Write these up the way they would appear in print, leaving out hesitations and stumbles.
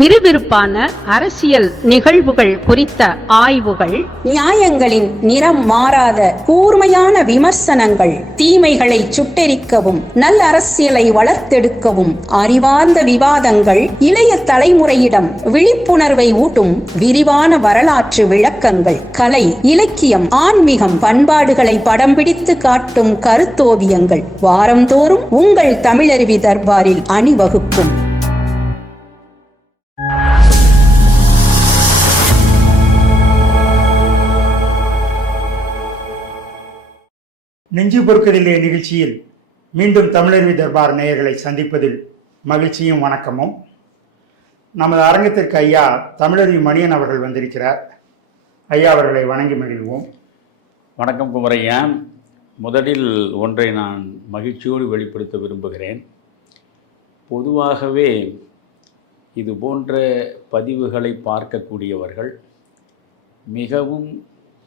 விறுவிறுப்பான அரசியல் நிகழ்வுகள் குறித்த ஆய்வுகள், நியாயங்களின் நிறம் மாறாத கூர்மையான விமர்சனங்கள், தீமைகளை சுட்டெரிக்கவும் நல்ல அரசியலை வளர்த்தெடுக்கவும் அறிவார்ந்த விவாதங்கள், இளைய தலைமுறையிடம் விழிப்புணர்வை ஊட்டும் விரிவான வரலாற்று விளக்கங்கள், கலை, இலக்கியம், ஆன்மீகம், பண்பாடுகளை படம் பிடித்து காட்டும் கருத்தோவியங்கள் வாரந்தோறும் உங்கள் தமிழருவி தர்பாரில் அணிவகுக்கும். நெஞ்சு பொறுக்கதில்லை நிகழ்ச்சியில் மீண்டும் தமிழருவி தர்பார் நேயர்களை சந்திப்பதில் மகிழ்ச்சியும் வணக்கமும். நமது அரங்கத்திற்கு ஐயா தமிழருவி மணியன் அவர்கள் வந்திருக்கிறார். ஐயா அவர்களை வணங்கி மகிழ்வோம். வணக்கம் குமரையா. முதலில் ஒன்றை நான் மகிழ்ச்சியோடு வெளிப்படுத்த விரும்புகிறேன். பொதுவாகவே இது போன்ற பதிவுகளை பார்க்கக்கூடியவர்கள் மிகவும்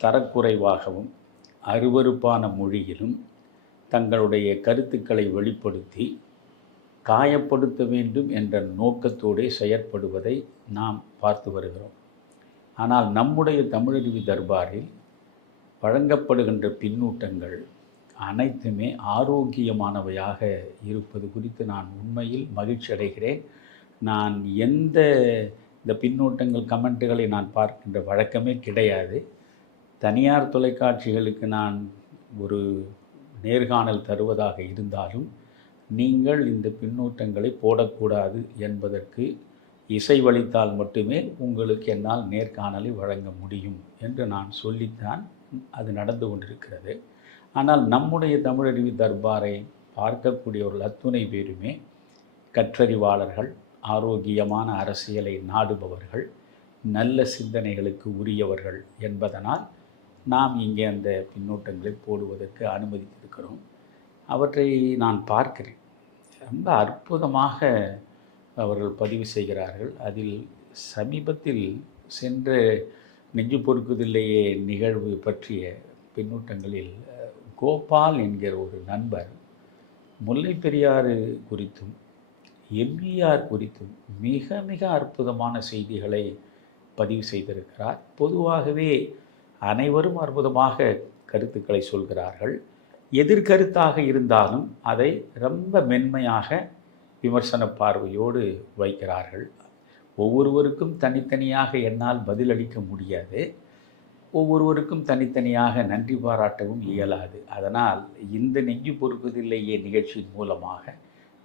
தரக்குறைவாகவும் அருவருப்பான மொழியிலும் தங்களுடைய கருத்துக்களை வெளிப்படுத்தி காயப்படுத்த வேண்டும் என்ற நோக்கத்தோடு செயற்படுவதை நாம் பார்த்து வருகிறோம். ஆனால் நம்முடைய தமிழருவி தர்பாரில் வழங்கப்படுகின்ற பின்னூட்டங்கள் அனைத்துமே ஆரோக்கியமானவையாக இருப்பது குறித்து நான் உண்மையில் மகிழ்ச்சி அடைகிறேன். நான் இந்த பின்னூட்டங்கள் கமெண்ட்டுகளை நான் பார்க்கின்ற வழக்கமே கிடையாது. தனியார் தொலைக்காட்சிகளுக்கு நான் ஒரு நேர்காணல் தருவதாக இருந்தாலும் நீங்கள் இந்த பின்னூட்டங்களை போடக்கூடாது என்பதற்கு இசைவளித்தால் மட்டுமே உங்களுக்கு என்னால் நேர்காணலை வழங்க முடியும் என்று நான் சொல்லித்தான் அது நடந்து கொண்டிருக்கிறது. ஆனால் நம்முடைய தமிழருவி தர்பாரை பார்க்கக்கூடியவர்கள் அத்துணை பேருமே கற்றறிவாளர்கள், ஆரோக்கியமான அரசியலை நாடுபவர்கள், நல்ல சிந்தனைகளுக்கு உரியவர்கள் என்பதனால் நாம் இங்கே அந்த பின்னூட்டங்களை போடுவதற்கு அனுமதித்திருக்கிறோம். அவற்றை நான் பார்க்கிறேன். ரொம்ப அற்புதமாக அவர்கள் பதிவு செய்கிறார்கள். அதில் சமீபத்தில் சென்ற நெஞ்சு பொறுக்குதில்லையே நிகழ்வு பற்றிய பின்னூட்டங்களில் கோபால் என்கிற ஒரு நண்பர் முல்லை பெரியாறு குறித்தும் எம்இஆர் குறித்தும் மிக மிக அற்புதமான செய்திகளை பதிவு செய்திருக்கிறார். பொதுவாகவே அனைவரும் அற்புதமாக கருத்துக்களை சொல்கிறார்கள். எதிர்கருத்தாக இருந்தாலும் அதை ரொம்ப மென்மையாக விமர்சன பார்வையோடு வைக்கிறார்கள். ஒவ்வொருவருக்கும் தனித்தனியாக என்னால் பதிலளிக்க முடியாது. ஒவ்வொருவருக்கும் தனித்தனியாக நன்றி பாராட்டவும் இயலாது. அதனால் இந்த நெஞ்சு பொறுக்குதில்லையே நிகழ்ச்சியின் மூலமாக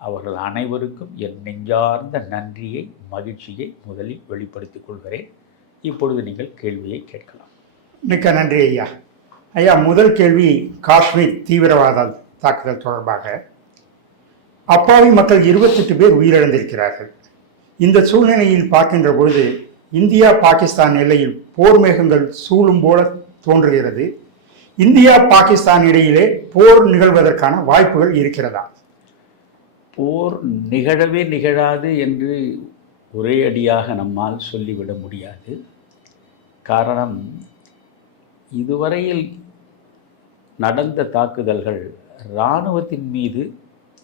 அவர்கள் அனைவருக்கும் என் நெஞ்சார்ந்த நன்றியை, மகிழ்ச்சியை முதலில் வெளிப்படுத்திக் கொள்கிறேன். இப்பொழுது நீங்கள் கேள்வியை கேட்கலாம். மிக்க நன்றி ஐயா. ஐயா, முதல் கேள்வி காஷ்மீர் தீவிரவாத தாக்குதல் தொடர்பாக. அப்பாவி மக்கள் 28 பேர் உயிரிழந்திருக்கிறார்கள். இந்த சூழ்நிலையில் பார்க்கின்ற பொழுது இந்தியா பாகிஸ்தான் எல்லையில் போர் மேகங்கள் சூழும் போல தோன்றுகிறது. இந்தியா பாகிஸ்தான் இடையிலே போர் நிகழ்வதற்கான வாய்ப்புகள் இருக்கிறதா? போர் நிகழவே நிகழாது என்று ஒரே அடியாக நம்மால் சொல்லிவிட முடியாது. காரணம், இதுவரையில் நடந்த தாக்குதல்கள் இராணுவத்தின் மீது,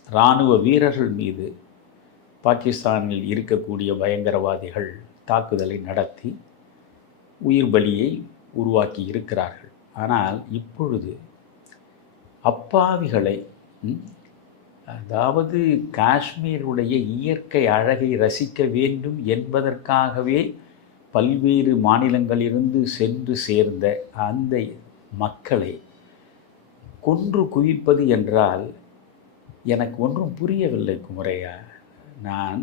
இராணுவ வீரர்கள் மீது பாகிஸ்தானில் இருக்கக்கூடிய பயங்கரவாதிகள் தாக்குதலை நடத்தி உயிர் பலியை உருவாக்கி இருக்கிறார்கள். ஆனால் இப்பொழுது அப்பாவிகளை, அதாவது காஷ்மீருடைய இயற்கை அழகை ரசிக்க வேண்டும் என்பதற்காகவே பல்வேறு மாநிலங்களிலிருந்து சென்று சேர்ந்த அந்த மக்களை கொன்று குவிப்பது என்றால் எனக்கு ஒன்றும் புரியவில்லை குமரையா. நான்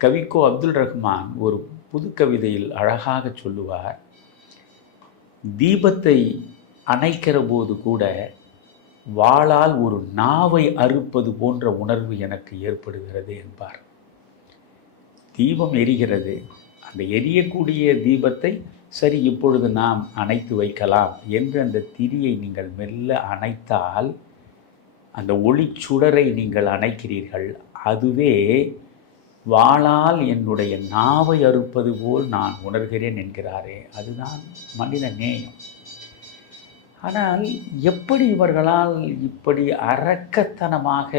கவிக்கோ அப்துல் ரஹ்மான் ஒரு புது கவிதையில் அழகாக சொல்லுவார், தீபத்தை அணைக்கிற போது கூட வாளால் ஒரு நாவை அறுப்பது போன்ற உணர்வு எனக்கு ஏற்படுகிறது என்பார். தீபம் எரிகிறது, அந்த எரியக்கூடிய தீபத்தை சரி இப்பொழுது நாம் அணைத்து வைக்கலாம் என்று அந்த திரியை நீங்கள் மெல்ல அணைத்தால் அந்த ஒளிச்சுடரை நீங்கள் அணைக்கிறீர்கள். அதுவே வாளால் என்னுடைய நாவை அறுப்பது போல் நான் உணர்கிறேன் என்கிறாரே, அதுதான் மனித நேயம். ஆனால் எப்படி இவர்களால் இப்படி அரக்கத்தனமாக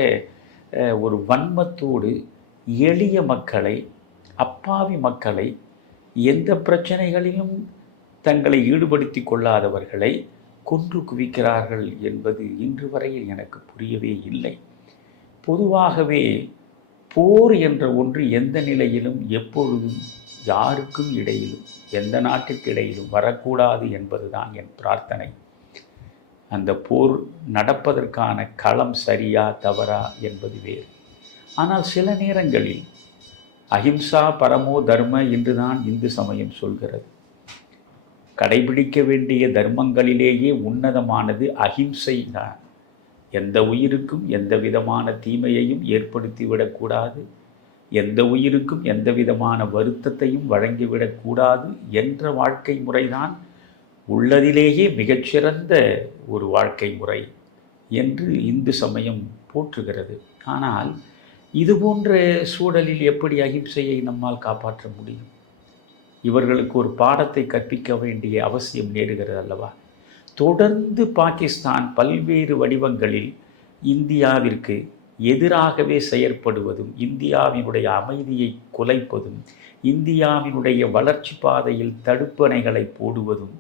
ஒரு வன்மத்தோடு எளிய மக்களை அப்பாவி மக்களை, எந்த பிரச்சனைகளிலும் தங்களை ஈடுபடுத்தி கொள்ளாதவர்களை கொன்று குவிக்கிறார்கள் என்பது இன்று வரையில் எனக்கு புரியவே இல்லை. பொதுவாகவே போர் என்ற ஒன்று எந்த நிலையிலும் எப்பொழுதும் யாருக்கும் இடையிலும் எந்த நாட்டுக்கு இடையிலும் வரக்கூடாது என்பதுதான் என் பிரார்த்தனை. அந்த போர் நடப்பதற்கான களம் சரியா தவறா என்பது வேறு. ஆனால் சில நேரங்களில் அஹிம்சா பரமோ தர்ம என்றுதான் இந்து சமயம் சொல்கிறது. கடைபிடிக்க வேண்டிய தர்மங்களிலேயே உன்னதமானது அஹிம்சை தான். எந்த உயிருக்கும் எந்த விதமான தீமையையும் ஏற்படுத்திவிடக்கூடாது, எந்த உயிருக்கும் எந்த விதமான வருத்தத்தையும் வழங்கிவிடக்கூடாது என்ற வாழ்க்கை முறைதான் உள்ளதிலேயே மிகச்சிறந்த ஒரு வாழ்க்கை முறை என்று இந்து சமயம் போற்றுகிறது. ஆனால் இதுபோன்ற சூழலில் எப்படி அஹிம்சையை நம்மால் காப்பாற்ற முடியும்? இவர்களுக்கு ஒரு பாடத்தை கற்பிக்க வேண்டிய அவசியம் நேருகிறது அல்லவா? தொடர்ந்து பாகிஸ்தான் பல்வேறு வடிவங்களில் இந்தியாவிற்கு எதிராகவே செயற்படுவதும், இந்தியாவினுடைய அமைதியை குலைப்பதும், இந்தியாவினுடைய வளர்ச்சி பாதையில் தடுப்பணைகளை போடுவதும்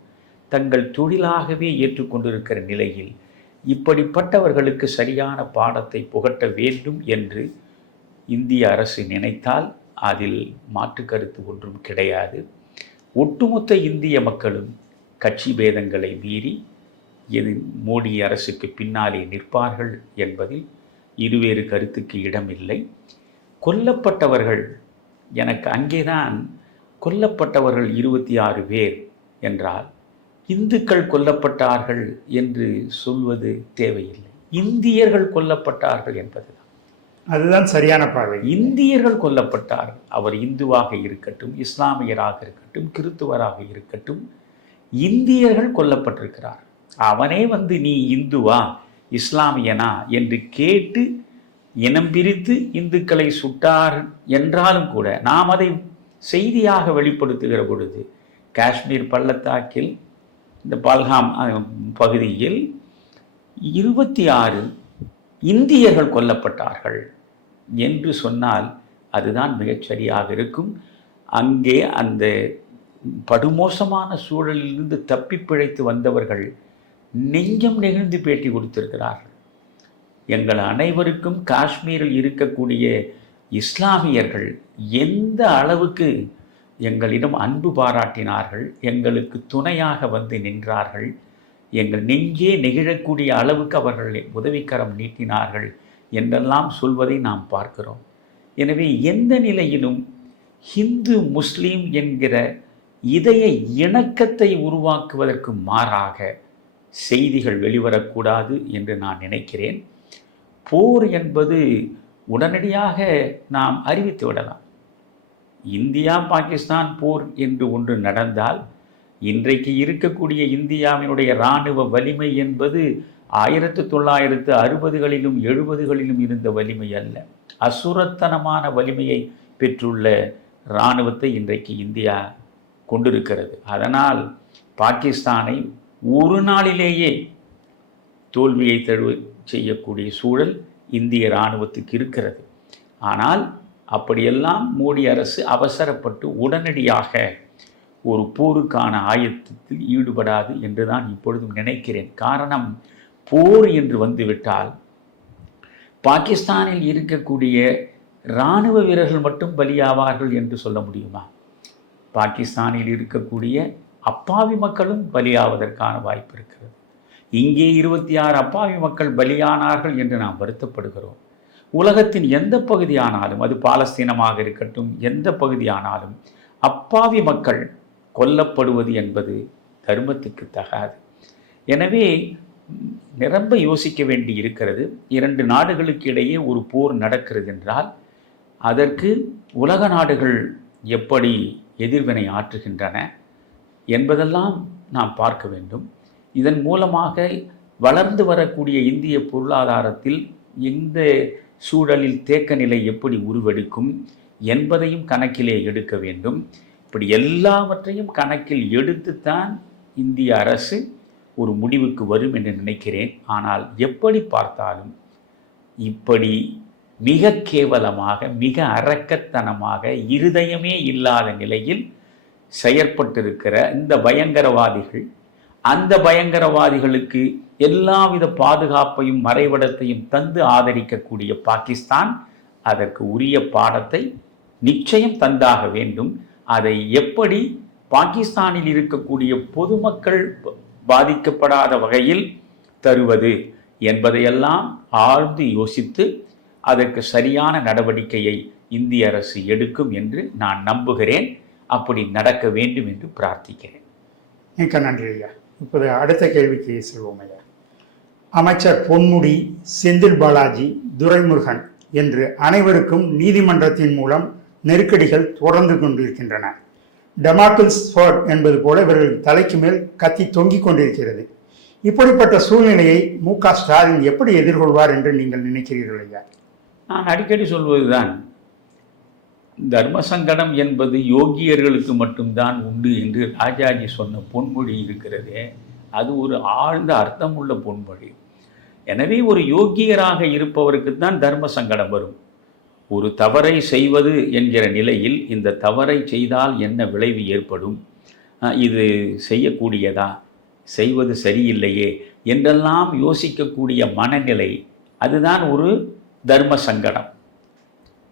தங்கள் தொழிலாகவே ஏற்றுக்கொண்டிருக்கிற நிலையில் இப்படிப்பட்டவர்களுக்கு சரியான பாடத்தை புகட்ட வேண்டும் என்று இந்திய அரசு நினைத்தால் அதில் மாற்று கருத்து ஒன்றும் கிடையாது. ஒட்டுமொத்த இந்திய மக்களும் கட்சி பேதங்களை மீறி மோடி அரசுக்கு பின்னாலே நிற்பார்கள் என்பதில் இருவேறு கருத்துக்கு இடமில்லை. கொல்லப்பட்டவர்கள், எனக்கு அங்கேதான் கொல்லப்பட்டவர்கள் 26 பேர் என்றால் இந்துக்கள் கொல்லப்பட்டார்கள் என்று சொல்வது தேவையில்லை. இந்தியர்கள் கொல்லப்பட்டார்கள் என்பதுதான், அதுதான் சரியான பார்வை. இந்தியர்கள் கொல்லப்பட்டார்கள். அவர் இந்துவாக இருக்கட்டும், இஸ்லாமியராக இருக்கட்டும், கிறித்துவராக இருக்கட்டும், இந்தியர்கள் கொல்லப்பட்டிருக்கிறார். அவனே வந்து நீ இந்துவா இஸ்லாமியனா என்று கேட்டு இனம் பிரித்து இந்துக்களை சுட்டார் என்றாலும் கூட நாம் அதை செய்தியாக வெளிப்படுத்துகிற பொழுது காஷ்மீர் பள்ளத்தாக்கில் இந்த பல்காம் பகுதியில் 26 இந்தியர்கள் கொல்லப்பட்டார்கள் என்று சொன்னால் அதுதான் மிகச்சரியாக இருக்கும். அங்கே அந்த படுமோசமான சூழலிலிருந்து தப்பி பிழைத்து வந்தவர்கள் நெஞ்சம் நெகிழ்ந்து பேட்டி கொடுத்திருக்கிறார்கள். எங்கள் அனைவருக்கும் காஷ்மீரில் இருக்கக்கூடிய இஸ்லாமியர்கள் எந்த அளவுக்கு எங்களிடம் அன்பு பாராட்டினார்கள், எங்களுக்கு துணையாக வந்து நின்றார்கள், எங்கள் நெஞ்சே நெகிழக்கூடிய அளவுக்கு அவர்கள் உதவிக்கரம் நீட்டினார்கள் என்றெல்லாம் சொல்வதை நாம் பார்க்கிறோம். எனவே எந்த நிலையிலும் ஹிந்து முஸ்லீம் என்கிற இதய இணக்கத்தை உருவாக்குவதற்கு மாறாக செய்திகள் வெளிவரக்கூடாது என்று நான் நினைக்கிறேன். போர் என்பது உடனடியாக நாம் அறிவித்து விடலாம். இந்தியா பாகிஸ்தான் போர் என்று ஒன்று நடந்தால் இன்றைக்கு இருக்கக்கூடிய இந்தியாவினுடைய இராணுவ வலிமை என்பது 1960களிலும் 70களிலும் இருந்த வலிமை அல்ல. அசுரத்தனமான வலிமையை பெற்றுள்ள இராணுவத்தை இன்றைக்கு இந்தியா கொண்டிருக்கிறது. அதனால் பாகிஸ்தானை ஒரு நாளிலேயே தோல்வியை செய்யக்கூடிய சூழல் இந்திய இராணுவத்துக்கு இருக்கிறது. ஆனால் அப்படியெல்லாம் மோடி அரசு அவசரப்பட்டு உடனடியாக ஒரு போருக்கான ஆயத்தத்தில் ஈடுபடாது என்று தான் இப்பொழுதும் நினைக்கிறேன். காரணம், போர் என்று வந்துவிட்டால் பாகிஸ்தானில் இருக்கக்கூடிய இராணுவ வீரர்கள் மட்டும் பலியாவார்கள் என்று சொல்ல முடியுமா? பாகிஸ்தானில் இருக்கக்கூடிய அப்பாவி மக்களும் பலியாவதற்கான வாய்ப்பு இருக்கிறது. இங்கே 26 அப்பாவி மக்கள் பலியானார்கள் என்று நாம் வருத்தப்படுகிறோம். உலகத்தின் எந்த பகுதியானாலும், அது பாலஸ்தீனமாக இருக்கட்டும், எந்த பகுதியானாலும் அப்பாவி மக்கள் கொல்லப்படுவது என்பது தர்மத்துக்கு தகாது. எனவே நிரம்ப யோசிக்க வேண்டி இருக்கிறது. 2 நாடுகளுக்கு இடையே ஒரு போர் நடக்கிறது என்றால் அதற்கு உலக நாடுகள் எப்படி எதிர்வினை ஆற்றுகின்றன என்பதெல்லாம் நாம் பார்க்க வேண்டும். இதன் மூலமாக வளர்ந்து வரக்கூடிய இந்திய பொருளாதாரத்தில் இந்த சூழலில் தேக்க நிலை எப்படி உருவெடுக்கும் என்பதையும் கணக்கிலே எடுக்க வேண்டும். இப்படி எல்லாவற்றையும் கணக்கில் எடுத்துத்தான் இந்திய அரசு ஒரு முடிவுக்கு வரும் என்று நினைக்கிறேன். ஆனால் எப்படி பார்த்தாலும் இப்படி மிக கேவலமாக, மிக அரக்கத்தனமாக, இருதயமே இல்லாத நிலையில் செயற்பட்டிருக்கிற இந்த பயங்கரவாதிகள், அந்த பயங்கரவாதிகளுக்கு எல்லாவித பாதுகாப்பையும் மறைவிடத்தையும் தந்து ஆதரிக்கக்கூடிய பாகிஸ்தான் அதற்கு உரிய பாடத்தை நிச்சயம் தந்தாக வேண்டும். அதை எப்படி பாகிஸ்தானில் இருக்கக்கூடிய பொதுமக்கள் பாதிக்கப்படாத வகையில் தருவது என்பதையெல்லாம் ஆழ்ந்து யோசித்து அதற்கு சரியான நடவடிக்கையை இந்திய அரசு எடுக்கும் என்று நான் நம்புகிறேன். அப்படி நடக்க வேண்டும் என்று பிரார்த்திக்கிறேன். மிக்க நன்றி ஐயா. இப்போது அடுத்த கேள்விக்கு செல்வோம் ஐயா. அமைச்சர் பொன்முடி, செந்தில் பாலாஜி, துரைமுருகன் என்று அனைவருக்கும் நீதிமன்றத்தின் மூலம் நெருக்கடிகள் தொடர்ந்து கொண்டிருக்கின்றன. டெமாக்கிள்ஸ் ஸ்வர்ட் என்பது போல இவர்கள் தலைக்கு மேல் கத்தி தொங்கிக் கொண்டிருக்கிறது. இப்படிப்பட்ட சூழ்நிலையை மு.க. ஸ்டாலின் எப்படி எதிர்கொள்வார் என்று நீங்கள் நினைக்கிறீர்கள் ஐயா? நான் அடிக்கடி சொல்வதுதான், தர்ம சங்கடம் என்பது யோகியர்களுக்கு மட்டும்தான் உண்டு என்று ராஜாஜி சொன்ன பொன்மொழி இருக்கிறதே, அது ஒரு ஆழ்ந்த அர்த்தமுள்ள பொன்மொழி. எனவே ஒரு யோகியராக இருப்பவருக்கு தான் தர்ம சங்கடம் வரும். ஒரு தவறை செய்வது என்கிற நிலையில் இந்த தவறை செய்தால் என்ன விளைவு ஏற்படும், இது செய்யக்கூடியதா, செய்வது சரியில்லையே என்றெல்லாம் யோசிக்கக்கூடிய மனநிலை, அதுதான் ஒரு தர்ம சங்கடம்.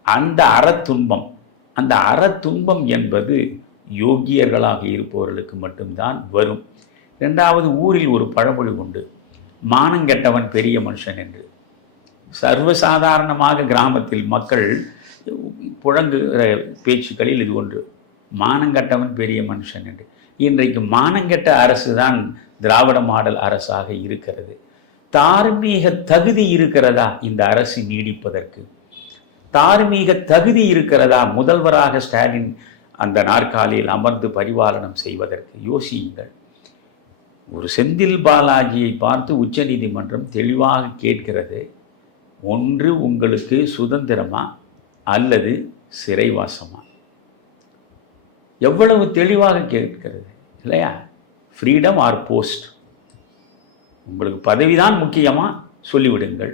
அந்த அறத்துன்பம், அந்த அறத்துன்பம் என்பது யோகியர்களாக இருப்பவர்களுக்கு மட்டும்தான் வரும். இரண்டாவது, ஊரில் ஒரு பழமொழி உண்டு, மானங்கெட்டவன் பெரிய மனுஷன் என்று. சர்வசாதாரணமாக கிராமத்தில் மக்கள் புழங்குகிற பேச்சுக்களில் இது ஒன்று, மானங்கெட்டவன் பெரிய மனுஷன் என்று. இன்றைக்கு மானங்கெட்ட அரசு தான் திராவிட மாடல் அரசாக இருக்கிறது. தார்மீக தகுதி இருக்கிறதா இந்த அரசு நீடிப்பதற்கு? தார்மீக தகுதி இருக்கிறதா முதல்வராக ஸ்டாலின் அந்த நாற்காலியில் அமர்ந்து பரிபாலனம் செய்வதற்கு? யோசியுங்கள். ஒரு செந்தில் பாலாஜியை பார்த்து உச்சநீதிமன்றம் தெளிவாக கேட்கிறது, ஒன்று உங்களுக்கு சுதந்திரமா அல்லது சிறைவாசமா? எவ்வளவு தெளிவாக கேட்கிறது இல்லையா? ஃப்ரீடம் ஆர் போஸ்ட், உங்களுக்கு பதவிதான் முக்கியமா சொல்லிவிடுங்கள்,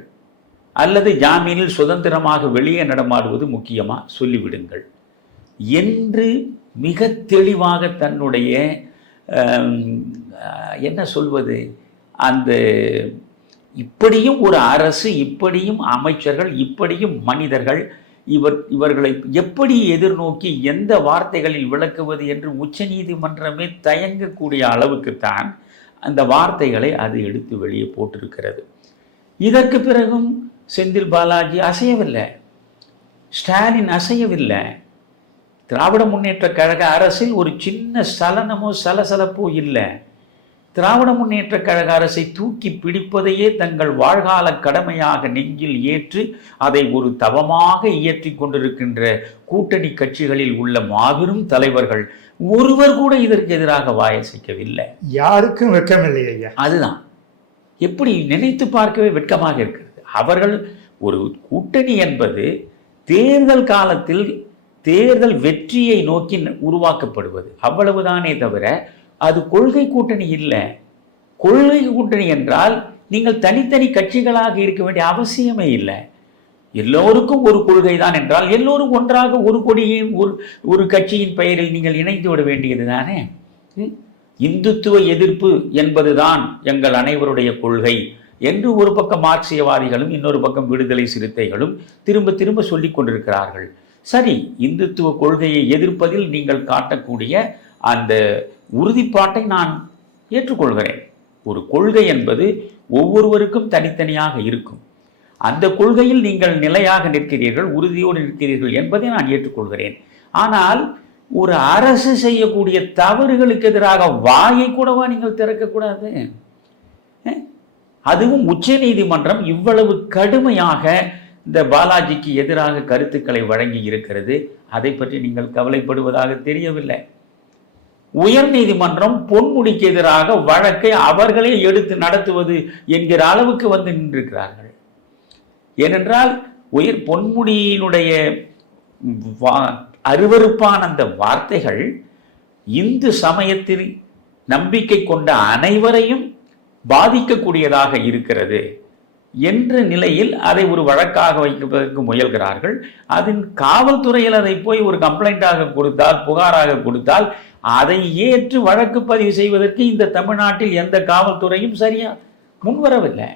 அல்லது ஜாமீனில் சுதந்திரமாக வெளியே நடமாடுவது முக்கியமா சொல்லிவிடுங்கள் என்று மிக தெளிவாக தன்னுடைய என்ன சொல்வது, அந்த இப்படியும் ஒரு அரசு, இப்படியும் அமைச்சர்கள், இப்படியும் மனிதர்கள், இவர்களை எப்படி எதிர்நோக்கி எந்த வார்த்தைகளில் விளக்குவது என்று உச்சநீதிமன்றமே தயங்கக்கூடிய அளவுக்குத்தான் அந்த வார்த்தைகளை அது எடுத்து வெளியே போட்டிருக்கிறது. இதற்கு பிறகும் செந்தில் பாலாஜி அசையவில்லை, ஸ்டாலின் அசையவில்லை. திராவிட முன்னேற்ற கழக அரசில் ஒரு சின்ன சலனமோ சலசலப்போ இல்லை. திராவிட முன்னேற்ற கழக அரசை தூக்கி பிடிப்பதையே தங்கள் வாழ்கால கடமையாக நெஞ்சில் ஏற்று அதை ஒரு தவமாக இயற்றி கொண்டிருக்கின்ற கூட்டணி கட்சிகளில் உள்ள மாபெரும் தலைவர்கள் ஒருவர் கூட இதற்கு எதிராக வாயசைக்கவில்லை. யாருக்கும் வெட்கமில்லை ஐயா. அதுதான் எப்படி நினைத்து பார்க்கவே வெட்கமாக இருக்கிறது. அவர்கள் ஒரு கூட்டணி என்பது தேர்தல் காலத்தில் தேர்தல் வெற்றியை நோக்கி உருவாக்கப்படுவது, அவ்வளவுதானே தவிர அது கொள்கை கூட்டணி இல்லை. கொள்கை கூட்டணி என்றால் நீங்கள் தனித்தனி கட்சிகளாக இருக்க வேண்டிய அவசியமே இல்லை. எல்லோருக்கும் ஒரு கொள்கை தான் என்றால் எல்லோரும் ஒன்றாக ஒரு கொடியின் ஒரு கட்சியின் பெயரில் நீங்கள் இணைந்து விட வேண்டியது தானே. இந்துத்துவ எதிர்ப்பு என்பதுதான் எங்கள் அனைவருடைய கொள்கை என்று ஒரு பக்கம் மார்க்சியவாதிகளும் இன்னொரு பக்கம் விடுதலை சிறுத்தைகளும் திரும்ப திரும்ப சொல்லிக் கொண்டிருக்கிறார்கள். சரி, இந்துத்துவ கொள்கையை எதிர்ப்பதில் நீங்கள் காட்டக்கூடிய அந்த உறுதிப்பாட்டை நான் ஏற்றுக்கொள்கிறேன். ஒரு கொள்கை என்பது ஒவ்வொருவருக்கும் தனித்தனியாக இருக்கும். அந்த கொள்கையில் நீங்கள் நிலையாக நிற்கிறீர்கள், உறுதியோடு நிற்கிறீர்கள் என்பதை நான் ஏற்றுக்கொள்கிறேன். ஆனால் ஒரு அரசு செய்யக்கூடிய தவறுகளுக்கு எதிராக வாயை கூடவா நீங்கள் திறக்கக்கூடாது? அதுவும் உச்ச நீதிமன்றம் இவ்வளவு கடுமையாக இந்த பாலாஜிக்கு எதிராக கருத்துக்களை வழங்கி இருக்கிறது. அதை பற்றி நீங்கள் கவலைப்படுவதாக தெரியவில்லை. உயர் நீதிமன்றம் பொன்முடிக்கு எதிராக வழக்கை அவர்களே எடுத்து நடத்துவது என்கிற அளவுக்கு வந்து நின்றிருக்கிறார்கள். ஏனென்றால் பொன்முடியினுடைய அருவருப்பான அந்த வார்த்தைகள் இந்து சமயத்தில் நம்பிக்கை கொண்ட அனைவரையும் பாதிக்கக்கூடியதாக இருக்கிறது. என்ற நிலையில் அதை ஒரு வழக்காக வைப்பதற்கு முயல்கிறார்கள். அதன் காவல்துறையில் அதை போய் ஒரு கம்ப்ளைண்டாக கொடுத்தால், புகாராக கொடுத்தால், அதை ஏற்று வழக்கு பதிவு செய்வதற்கு இந்த தமிழ்நாட்டில் எந்த காவல்துறையும் சரியா முன்வரவில்லை.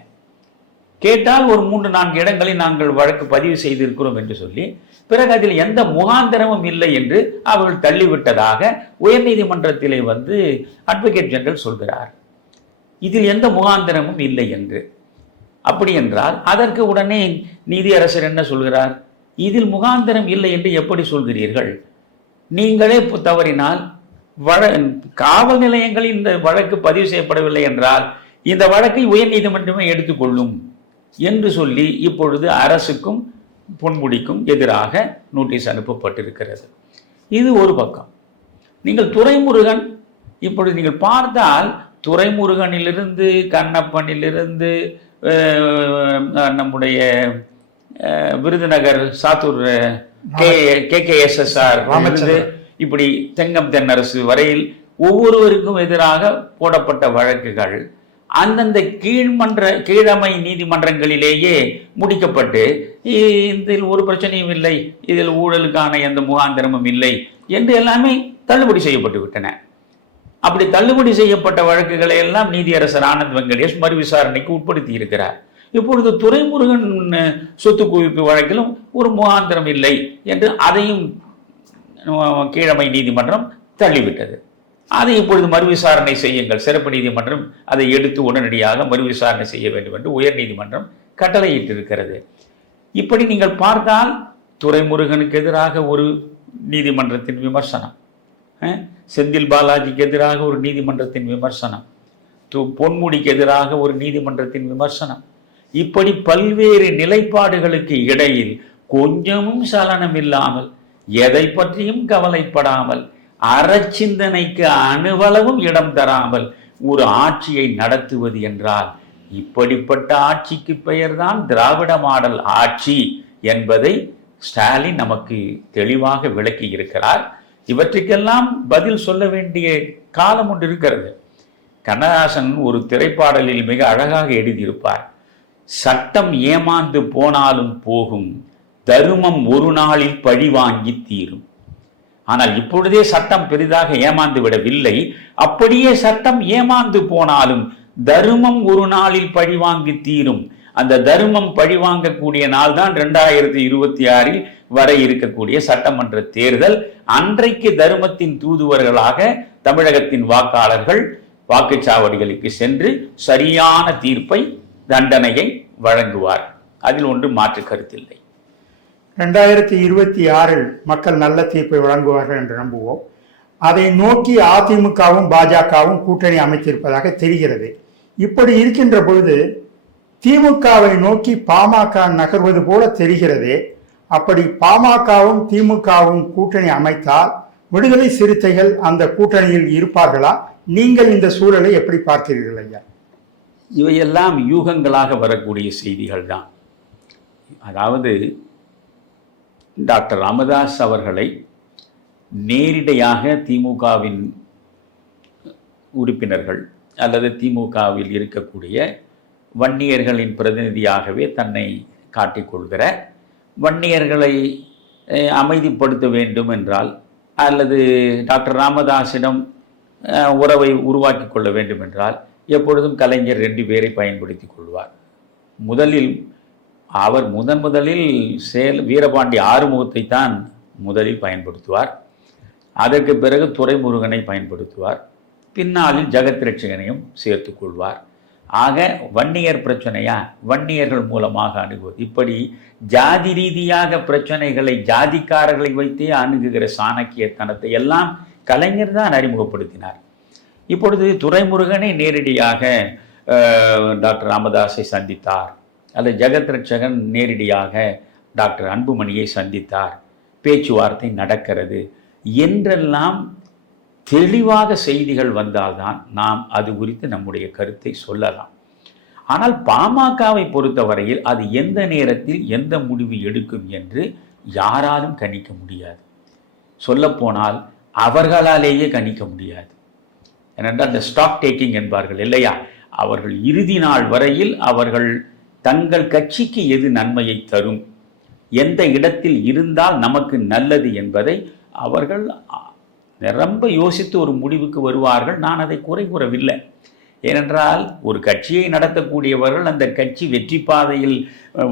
கேட்டால் ஒரு 3-4 இடங்களில் நாங்கள் வழக்கு பதிவு செய்திருக்கிறோம் என்று சொல்லி, பிறகு அதில் எந்த முகாந்திரமும் இல்லை என்று அவர்கள் தள்ளிவிட்டதாக உயர்நீதிமன்றத்திலே வந்து அட்வொகேட் ஜெனரல் சொல்கிறார். இதில் எந்த முகாந்திரமும் இல்லை என்று. அப்படி என்றால் அதற்கு உடனே நீதியரசர் என்ன சொல்கிறார்? இதில் முகாந்திரம் இல்லை என்று எப்படி சொல்கிறீர்கள்? நீங்களே தவறினால் காவல் நிலையங்களில் இந்த வழக்கு பதிவு செய்யப்படவில்லை என்றால் இந்த வழக்கை உயர்நீதிமன்றமே எடுத்துக்கொள்ளும் என்று சொல்லி இப்பொழுது அரசுக்கும் பொன்முடிக்கும் எதிராக நோட்டீஸ் அனுப்பப்பட்டிருக்கிறது. இது ஒரு பக்கம். நீங்கள் துரைமுருகன் இப்பொழுது நீங்கள் பார்த்தால், துரைமுருகனிலிருந்து, கண்ணப்பனிலிருந்து, நம்முடைய விருதுநகர் சாத்தூர் KKSSR இப்படி தெங்கம் தென்னரசு வரையில் ஒவ்வொருவருக்கும் எதிராக போடப்பட்ட வழக்குகள் அந்தந்த கீழமை நீதிமன்றங்களிலேயே முடிக்கப்பட்டு, இதில் ஒரு பிரச்சனையும் இல்லை, இதில் ஊழலுக்கான எந்த முகாந்திரமும் இல்லை என்று எல்லாமே தள்ளுபடி செய்யப்பட்டு விட்டன. அப்படி தள்ளுபடி செய்யப்பட்ட வழக்குகளை எல்லாம் நீதியரசர் ஆனந்த் வெங்கடேஷ் மறு விசாரணைக்கு உட்படுத்தி இருக்கிறார். இப்பொழுது துரைமுருகன் சொத்து குவிப்பு வழக்கிலும் ஒரு முகாந்திரம் இல்லை என்று அதையும் கீழமை நீதிமன்றம் தள்ளிவிட்டது. அதை இப்பொழுது மறுவிசாரணை செய்யுங்கள், சிறப்பு நீதிமன்றம் அதை எடுத்து உடனடியாக மறுவிசாரணை செய்ய வேண்டும் என்று உயர் நீதிமன்றம் கட்டளையிட்டிருக்கிறது. இப்படி நீங்கள் பார்த்தால், துரைமுருகனுக்கு எதிராக ஒரு நீதிமன்றத்தின் விமர்சனம், செந்தில் பாலாஜிக்கு எதிராக ஒரு நீதிமன்றத்தின் விமர்சனம், பொன்முடிக்கு எதிராக ஒரு நீதிமன்றத்தின் விமர்சனம், இப்படி பல்வேறு நிலைப்பாடுகளுக்கு இடையில் கொஞ்சமும் சலனம் இல்லாமல், எதை பற்றியும் கவலைப்படாமல், அறச்சிந்தனைக்கு அணுவளவும் இடம் தராமல் ஒரு ஆட்சியை நடத்துவது என்றால், இப்படிப்பட்ட ஆட்சிக்கு பெயர்தான் திராவிட மாடல் ஆட்சி என்பதை ஸ்டாலின் நமக்கு தெளிவாக விளக்கி இருக்கிறார். இவற்றுக்கெல்லாம் பதில் சொல்ல வேண்டிய காலம் ஒன்று இருக்கிறது. கண்ணதாசன் ஒரு திரைப்பாடலில் மிக அழகாக எழுதியிருப்பார். சட்டம் ஏமாந்து போனாலும் போகும், தருமம் ஒரு நாளில் பழி வாங்கி தீரும். ஆனால் இப்பொழுதே சட்டம் பெரிதாக ஏமாந்து விடவில்லை. அப்படியே சட்டம் ஏமாந்து போனாலும் தருமம் ஒரு நாளில் பழி வாங்கி தீரும். அந்த தருமம் பழி வாங்கக்கூடிய நாள் தான் 2026 வர இருக்கக்கூடிய சட்டமன்ற தேர்தல். அன்றைக்கு தருமத்தின் தூதுவர்களாக தமிழகத்தின் வாக்காளர்கள் வாக்குச்சாவடிகளுக்கு சென்று சரியான தீர்ப்பை, தண்டனையை வழங்குவார். அதில் ஒன்று மாற்று கருத்தில்லை. 2026 மக்கள் நல்ல தீர்ப்பை வழங்குவார்கள் என்று நம்புவோம். அதை நோக்கி அதிமுகவும் பாஜகவும் கூட்டணி அமைத்திருப்பதாக தெரிகிறது. இப்படி இருக்கின்ற பொழுது திமுகவை நோக்கி பாமக நகர்வது போல தெரிகிறது. அப்படி பாமகவும் திமுகவும் கூட்டணி அமைத்தால் விடுதலை சிறுத்தைகள் அந்த கூட்டணியில் இருப்பார்களா? நீங்கள் இந்த சூழலை எப்படி பார்க்கிறீர்கள் ஐயா? இவையெல்லாம் யூகங்களாக வரக்கூடிய செய்திகள் தான். அதாவது டாக்டர் ராமதாஸ் அவர்களை நேரிடையாக திமுகவின் உறுப்பினர்கள் அல்லது திமுகவில் இருக்கக்கூடிய வன்னியர்களின் பிரதிநிதியாகவே தன்னை காட்டிக்கொள்கிற, வன்னியர்களை அமைதிப்படுத்த வேண்டும் என்றால் அல்லது டாக்டர் ராமதாஸிடம் உறவை உருவாக்கி கொள்ள வேண்டும் என்றால் எப்பொழுதும் கலைஞர் 2 பேரை பயன்படுத்தி கொள்வார். அவர் முதலில் வீரபாண்டி ஆறுமுகத்தை தான் முதலில் பயன்படுத்துவார். அதற்கு பிறகு துரைமுருகனை பயன்படுத்துவார். பின்னாளில் ஜெகத் ரட்சகனையும் சேர்த்து கொள்வார். ஆக வன்னியர் பிரச்சனையா, வன்னியர்கள் மூலமாக அணுகுவது, இப்படி ஜாதி ரீதியாக பிரச்சனைகளை ஜாதிக்காரர்களை வைத்தே அணுகுகிற சாணக்கியத்தனத்தை எல்லாம் கலைஞர் தான் அறிமுகப்படுத்தினார். இப்பொழுது துரைமுருகனை நேரடியாக டாக்டர் ராமதாஸை சந்தித்தார், அல்லது ஜெகத் ரட்சகன் நேரடியாக டாக்டர் அன்புமணியை சந்தித்தார், பேச்சுவார்த்தை நடக்கிறது என்றெல்லாம் தெளிவாக செய்திகள் வந்தால்தான் நாம் அது குறித்து நம்முடைய கருத்தை சொல்லலாம். ஆனால் பாமகவை பொறுத்தவரையில் அது எந்த நேரத்தில் எந்த முடிவு எடுக்கும் என்று யாராலும் கணிக்க முடியாது. சொல்லப்போனால் அவர்களாலேயே கணிக்க முடியாது. ஏனென்றால் அந்த ஸ்டாக் டேக்கிங் என்பார்கள் இல்லையா, அவர்கள் இறுதி நாள் வரையில் அவர்கள் தங்கள் கட்சிக்கு எது நன்மையை தரும், எந்த இடத்தில் இருந்தால் நமக்கு நல்லது என்பதை அவர்கள் ரொம்ப யோசித்து ஒரு முடிவுக்கு வருவார்கள். நான் அதை குறை கூறவில்லை. ஏனென்றால் ஒரு கட்சியை நடத்தக்கூடியவர்கள் அந்த கட்சி வெற்றி பாதையில்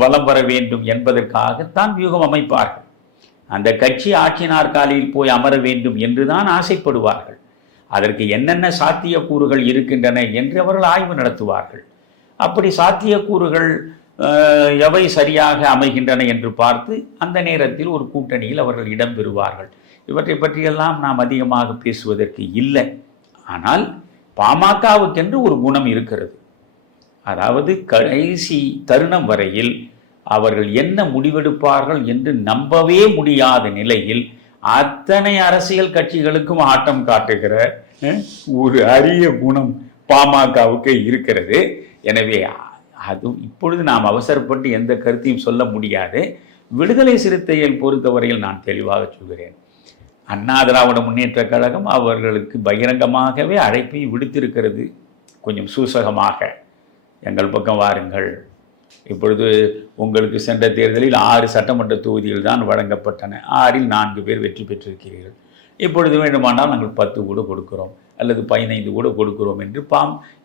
வலம் வர வேண்டும் என்பதற்காகத்தான் வியூகம் அமைப்பார்கள். அந்த கட்சி ஆட்சி நாற்காலியில் போய் அமர வேண்டும் என்றுதான் ஆசைப்படுவார்கள். அதற்கு என்னென்ன சாத்தியக்கூறுகள் இருக்கின்றன என்று அவர்கள் ஆய்வு நடத்துவார்கள். அப்படி சாத்தியக்கூறுகள் எவை சரியாக அமைகின்றன என்று பார்த்து அந்த நேரத்தில் ஒரு கூட்டணியில் அவர்கள் இடம்பெறுவார்கள். இவற்றை பற்றியெல்லாம் நாம் அதிகமாக பேசுவதற்கு இல்லை. ஆனால் பாமகவுக்கென்று ஒரு குணம் இருக்கிறது. அதாவது கடைசி தருணம் வரையில் அவர்கள் என்ன முடிவெடுப்பார்கள் என்று நம்பவே முடியாத நிலையில் அத்தனை அரசியல் கட்சிகளுக்கும் ஆட்டம் காட்டுகிற ஒரு அரிய குணம் பாமகவுக்கு இருக்கிறது. எனவே அது இப்பொழுது நாம் அவசரப்பட்டு எந்த கருத்தையும் சொல்ல முடியாது. விடுதலை சிறுத்தைகள் பொறுத்தவரையில் நான் தெளிவாக சொல்கிறேன். அண்ணா திராவிட முன்னேற்ற கழகம் அவர்களுக்கு பகிரங்கமாகவே அழைப்பை விடுத்திருக்கிறது. கொஞ்சம் சூசகமாக எங்கள் பக்கம் வாருங்கள். இப்பொழுது உங்களுக்கு சென்ற தேர்தலில் 6 சட்டமன்ற தொகுதிகள் தான் வழங்கப்பட்டன. 6இல் 4 பேர் வெற்றி பெற்றிருக்கிறீர்கள். இப்பொழுது வேண்டுமானால் நாங்கள் 10 கூட கொடுக்கிறோம் அல்லது 15 கூட கொடுக்கிறோம் என்று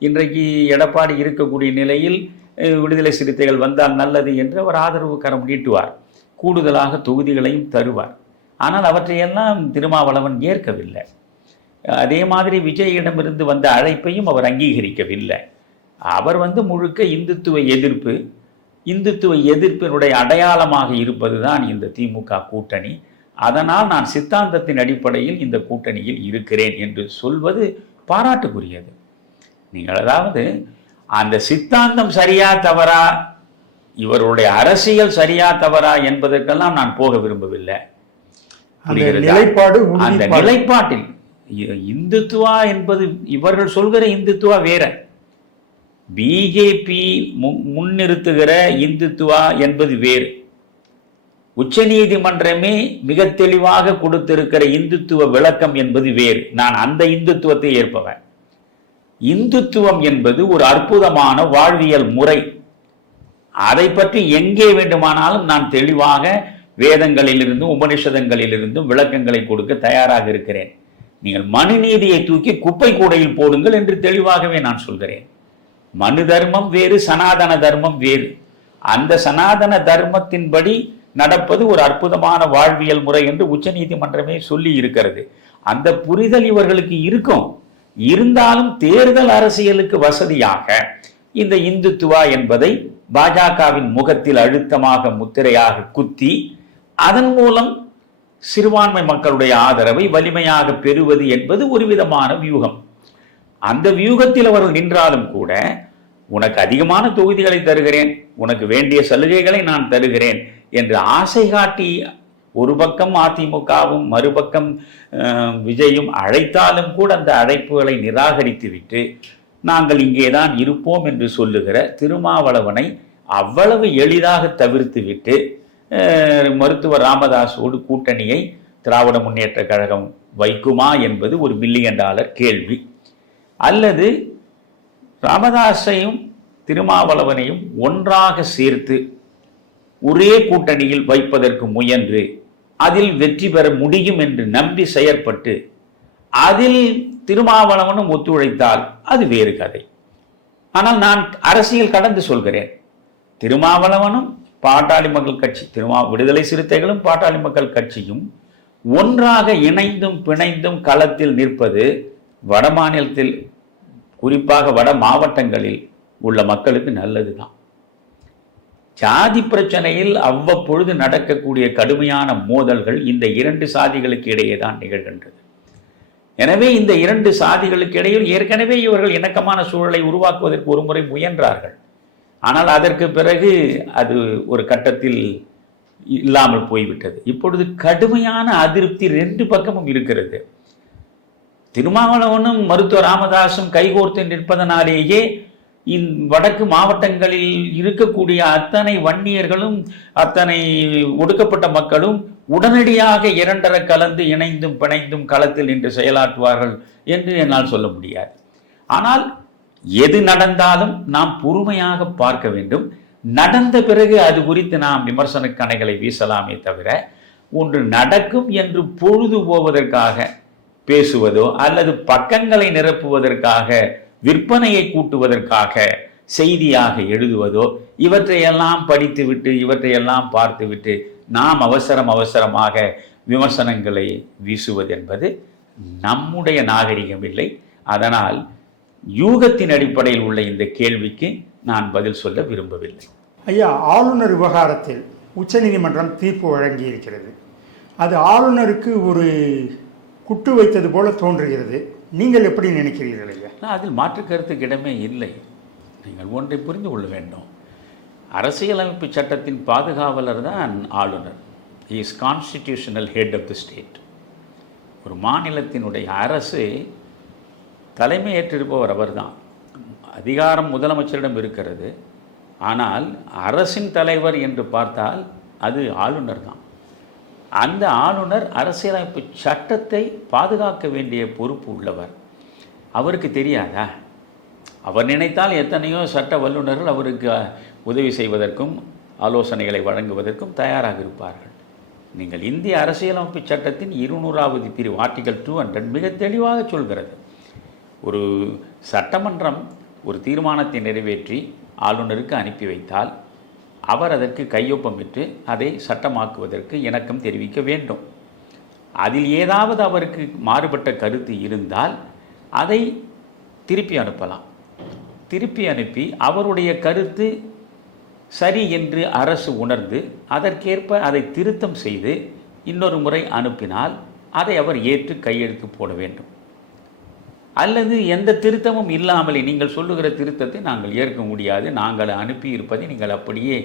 இன்றைக்கு எடப்பாடி இருக்கக்கூடிய நிலையில் விடுதலை சிறுத்தைகள் வந்தால் நல்லது என்று அவர் ஆதரவு கரம் நீட்டுவார். கூடுதலாக தொகுதிகளையும் தருவார். ஆனால் அவற்றையெல்லாம் திருமாவளவன் ஏற்கவில்லை. அதே மாதிரி விஜயிடமிருந்து வந்த அழைப்பையும் அவர் அங்கீகரிக்கவில்லை. அவர் முழுக்க இந்துத்துவ எதிர்ப்பினுடைய அடையாளமாக இருப்பது தான் இந்த திமுக கூட்டணி. அதனால் நான் சித்தாந்தத்தின் அடிப்படையில் இந்த கூட்டணியில் இருக்கிறேன் என்று சொல்வது பாராட்டுக்குரியது. நீங்கள் அதாவது அந்த சித்தாந்தம் சரியா தவறா, இவருடைய அரசியல் சரியா தவறா என்பதற்கெல்லாம் நான் போக விரும்பவில்லை. அந்த நிலைப்பாட்டில் இந்துத்துவா என்பது இவர்கள் சொல்கிற இந்துத்துவா வேற, பிஜேபி முன்னிறுத்துகிற இந்துத்துவா என்பது வேறு. உச்ச நீதிமன்றமே மிக தெளிவாக கொடுத்திருக்கிற இந்துத்துவ விளக்கம் என்பது வேறு. நான் அந்த இந்துத்துவத்தை ஏற்பவன். இந்துத்துவம் என்பது ஒரு அற்புதமான வாழ்வியல் முறை. அதை பற்றி எங்கே வேண்டுமானாலும் நான் தெளிவாக வேதங்களிலிருந்தும் உபனிஷதங்களிலிருந்தும் விளக்கங்களை கொடுக்க தயாராக இருக்கிறேன். நீங்கள் மனு நீதியை தூக்கி குப்பை கூடையில் போடுங்கள் என்று தெளிவாகவே நான் சொல்கிறேன். மனு தர்மம் வேறு, சனாதன தர்மம் வேறு. அந்த சனாதன தர்மத்தின்படி நடப்பது ஒரு அற்புதமான வாழ்வியல் முறை என்று உச்ச நீதிமன்றமே சொல்லி இருக்கிறது. அந்த புரிதல் இவர்களுக்கு இருக்கும். இருந்தாலும் தேர்தல் அரசியலுக்கு வசதியாக இந்த இந்துத்துவா என்பதை பாஜகவின் முகத்தில் அழுத்தமாக முத்திரையாக குத்தி அதன் மூலம் சிறுபான்மை மக்களுடைய ஆதரவை வலிமையாக பெறுவது என்பது ஒரு விதமான வியூகம். அந்த வியூகத்தில் அவர்கள் நின்றாலும் கூட உனக்கு அதிகமான தொகுதிகளை தருகிறேன், உனக்கு வேண்டிய சலுகைகளை நான் தருகிறேன் என்று ஆசை காட்டி ஒரு பக்கம் அதிமுகவும் மறுபக்கம் விஜயும் அழைத்தாலும் கூட அந்த அழைப்புகளை நிராகரித்துவிட்டு நாங்கள் இங்கேதான் இருப்போம் என்று சொல்லுகிற திருமாவளவனை அவ்வளவு எளிதாக தவிர்த்து விட்டு மருத்துவர் ராமதாஸோடு கூட்டணியை திராவிட முன்னேற்ற கழகம் வைக்குமா என்பது ஒரு $1 பில்லியன் கேள்வி. அல்லது ராமதாஸையும் திருமாவளவனையும் ஒன்றாக சேர்த்து ஒரே கூட்டணியில் வைப்பதற்கு முயன்று அதில் வெற்றி பெற முடியும் என்று நம்பி செயற்பட்டு அதில் திருமாவளவனும் ஒத்துழைத்தால் அது வேறு கதை. ஆனால் நான் அரசியல் கடந்து சொல்கிறேன். திருமாவளவனும் பாட்டாளி மக்கள் கட்சி, விடுதலை சிறுத்தைகளும் பாட்டாளி மக்கள் கட்சியும் ஒன்றாக இணைந்தும் பிணைந்தும் களத்தில் நிற்பது வட மாநிலத்தில், குறிப்பாக வட மாவட்டங்களில் உள்ள மக்களுக்கு நல்லதுதான். ஜாதி பிரச்சனையில் அவ்வப்பொழுது நடக்கக்கூடிய கடுமையான மோதல்கள் இந்த 2 சாதிகளுக்கு இடையே தான் நிகழ்கின்றது. எனவே இந்த 2 சாதிகளுக்கு இடையில் ஏற்கனவே இவர்கள் இணக்கமான சூழலை உருவாக்குவதற்கு ஒரு முறை முயன்றார்கள். ஆனால் அதற்கு பிறகு அது ஒரு கட்டத்தில் இல்லாமல் போய்விட்டது. இப்பொழுது கடுமையான அதிருப்தி 2 பக்கமும் இருக்கிறது. திருமாவளவனும் மருத்துவர் ராமதாசும் கைகோர்த்து நிற்பதனாலேயே வடக்கு மாவட்டங்களில் இருக்கக்கூடிய அத்தனை வன்னியர்களும் அத்தனை ஒடுக்கப்பட்ட மக்களும் உடனடியாக 2 கலந்து இணைந்தும் பிணைந்தும் களத்தில் நின்று செயலாற்றுவார்கள் என்று என்னால் சொல்ல முடியாது. ஆனால் எது நடந்தாலும் நாம் பொறுமையாக பார்க்க வேண்டும். நடந்த பிறகு அது குறித்து நாம் விமர்சன கணைகளை வீசலாமே தவிர, ஒன்று நடக்கும் என்று பொழுது போவதற்காக பேசுவதோ அல்லது பக்கங்களை நிரப்புவதற்காக விற்பனையை கூட்டுவதற்காக செய்தியாக எழுதுவதோ, இவற்றையெல்லாம் படித்துவிட்டு இவற்றையெல்லாம் பார்த்துவிட்டு நாம் அவசரமாக விமர்சனங்களை வீசுவது என்பது நம்முடைய நாகரிகம் இல்லை. அதனால் யூகத்தின் அடிப்படையில் உள்ள இந்த கேள்விக்கு நான் பதில் சொல்ல விரும்பவில்லை. ஐயா, ஆளுநர் விவகாரத்தில் உச்சநீதிமன்றம் தீர்ப்பு வழங்கி இருக்கிறது. அது ஆளுநருக்கு ஒரு குட்டு வைத்தது போல தோன்றுகிறது. நீங்கள் எப்படி நினைக்கிறீர்கள் ஐயா? அதில் மாற்று கருத்துக்கு இடமே இல்லை. நீங்கள் ஒன்றை புரிந்து கொள்ள வேண்டும். அரசியலமைப்பு சட்டத்தின் பாதுகாவலர் தான் ஆளுநர். He is constitutional head of the state. ஒரு மாநிலத்தினுடைய அரசு தலைமை ஏற்றிருப்பவர் அவர்தான். அதிகாரம் முதலமைச்சரிடம் இருக்கிறது. ஆனால் அரசின் தலைவர் என்று பார்த்தால் அது ஆளுநர் தான். அந்த ஆளுநர் அரசியலமைப்பு சட்டத்தை பாதுகாக்க வேண்டிய பொறுப்பு உள்ளவர். அவருக்கு தெரியாதா? அவர் நினைத்தால் எத்தனையோ சட்ட வல்லுநர்கள் அவருக்கு உதவி செய்வதற்கும் ஆலோசனைகளை வழங்குவதற்கும் தயாராக இருப்பார்கள். நீங்கள் இந்திய அரசியலமைப்பு சட்டத்தின் 200வது பிரிவு ஆர்டிகல் 200 மிக தெளிவாக சொல்கிறது. ஒரு சட்டமன்றம் ஒரு தீர்மானத்தை நிறைவேற்றி ஆளுநருக்கு அனுப்பி வைத்தால் அவர் அதற்கு கையொப்பமிட்டு அதை சட்டமாக்குவதற்கு இணக்கம் தெரிவிக்க வேண்டும். அதில் ஏதாவது அவருக்கு மாறுபட்ட கருத்து இருந்தால் அதை திருப்பி அனுப்பலாம். திருப்பி அனுப்பி அவருடைய கருத்து சரி என்று அரசு உணர்ந்து அதற்கேற்ப அதை திருத்தம் செய்து இன்னொரு முறை அனுப்பினால் அதை அவர் ஏற்று கையெழுத்து போட வேண்டும். அல்லது எந்த திருத்தமும் இல்லாமலே நீங்கள் சொல்லுகிற திருத்தத்தை நாங்கள் ஏற்க முடியாது, நாங்கள் அனுப்பி இருப்பதை நீங்கள் அப்படியே